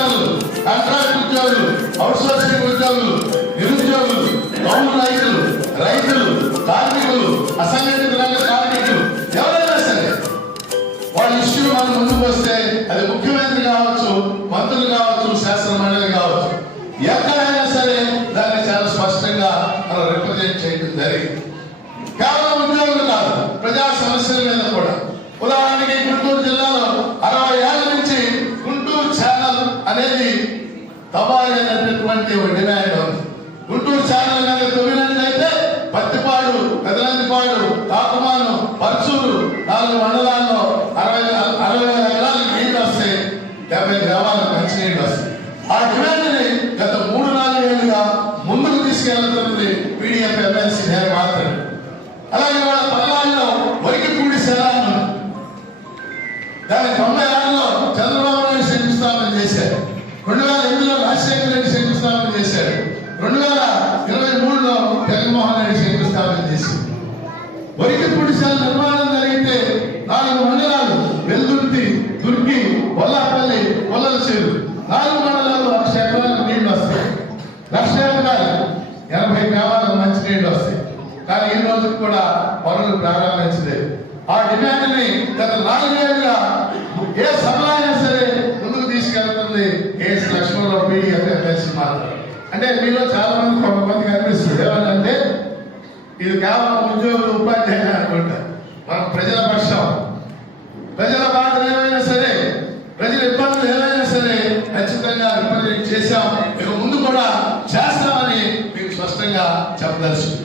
పెన్షనర్లు కాంట్రాక్ట్ ఉద్యోగులు అవుట్సోర్సింగ్ ఉద్యోగులు నిరుద్యోగులు కౌలు రైతులు రైతులు కార్మికులు అసంఘటిత రంగ కార్మికులు ఎవరైనా సరే వాళ్ళ ఇష్యూ మనం ముందుకు వస్తే అది ముఖ్యమంత్రి కావచ్చు మంత్రులు కావచ్చు శాసన మండలి కావచ్చు ఎక్కడైనా సరే దాన్ని చాలా స్పష్టంగా మనం రిప్రజెంట్ చేయడం జరిగింది. కేవలం ఉద్యోగులు కాదు ప్రజా సమస్యల మీద కూడా. ఉదాహరణకి గుంటూరు జిల్లా అనేది తబాలైనటువంటి ఒక డిమాండ్. గుంటూరు ఛానల్ కనుక తొమ్మినట్లయితే పత్తిపాడు పెదలందిపాడు కాకుమాను పర్చూరు నాలుగు మండలాల్లో అరవై అరవై వేల ఎకరాలకు నీళ్ళు వస్తాయి. డెబ్బై గ్రామాలకు మంచినీళ్ళు వస్తాయి. ఆ డిమాండ్ వరికి పురుషాల నిర్మాణం జరిగితే నాలుగు మండలాలు వెల్దుర్తి దుర్గి వల్లపల్లి వల్లలసేరు నాలుగు మండలాల్లో లక్ష ఎకరాలు నీళ్ళు వస్తాయి. లక్ష ఎకరాలు ఎనభై గ్రామాలకు మంచి నీళ్ళు వస్తాయి. కానీ ఈ రోజు కూడా పనులు ప్రారంభించలేదు. ఆ డిమాండ్ని గత నాలుగేళ్ళుగా ఏ సభ అయినా సరే ముందుకు తీసుకెళ్తుంది ఏఎస్ లక్ష్మణరావు పీడిఎఫ్ ఎమ్మెల్సీ మాత్రం. అంటే మీలో చాలా మంది కొంతమంది కనిపిస్తుంది ఏమంటే ఇది కేవలం చేశాం. ఇక ముందు కూడా చేస్తామని మీకు స్పష్టంగా చెప్పదలుచుకుంది